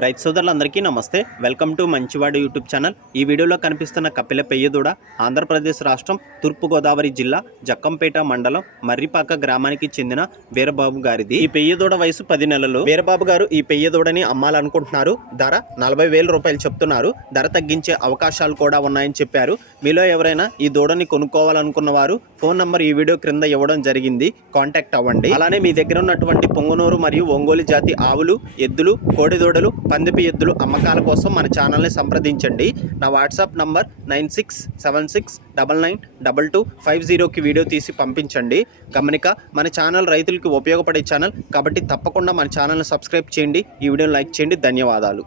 రైతు సోదరులందరికీ నమస్తే. వెల్కమ్ టు మంచివాడు యూట్యూబ్ ఛానల్. ఈ వీడియోలో కనిపిస్తున్న కపిల పెయ్యదూడ ఆంధ్రప్రదేశ్ రాష్ట్రం తూర్పుగోదావరి జిల్లా జక్కంపేట మండలం మర్రిపాక గ్రామానికి చెందిన వీరబాబు గారిది. ఈ పెయ్యదూడ వయసు 10 నెలలు. వీరబాబు గారు ఈ పెయ్యదూడని అమ్మాలనుకుంటున్నారు. ధర 40,000 రూపాయలు చెప్తున్నారు. ధర తగ్గించే అవకాశాలు కూడా ఉన్నాయని చెప్పారు. మీలో ఎవరైనా ఈ దూడని కొనుక్కోవాలనుకున్న వారు ఫోన్ నంబర్ ఈ వీడియో క్రింద ఇవ్వడం జరిగింది, కాంటాక్ట్ అవ్వండి. అలానే మీ దగ్గర ఉన్నటువంటి పొంగునూరు మరియు ఒంగోలు జాతి ఆవులు, ఎద్దులు, కోడిదూడలు, పందిపి ఎద్దులు అమ్మకాల కోసం మన ఛానల్ని సంప్రదించండి. నా వాట్సాప్ నంబర్ 9676992250కి వీడియో తీసి పంపించండి. గమనిక, మన ఛానల్ రైతులకి ఉపయోగపడే ఛానల్ కాబట్టి తప్పకుండా మన ఛానల్ని సబ్స్క్రైబ్ చేయండి. ఈ వీడియోని లైక్ చేయండి. ధన్యవాదాలు.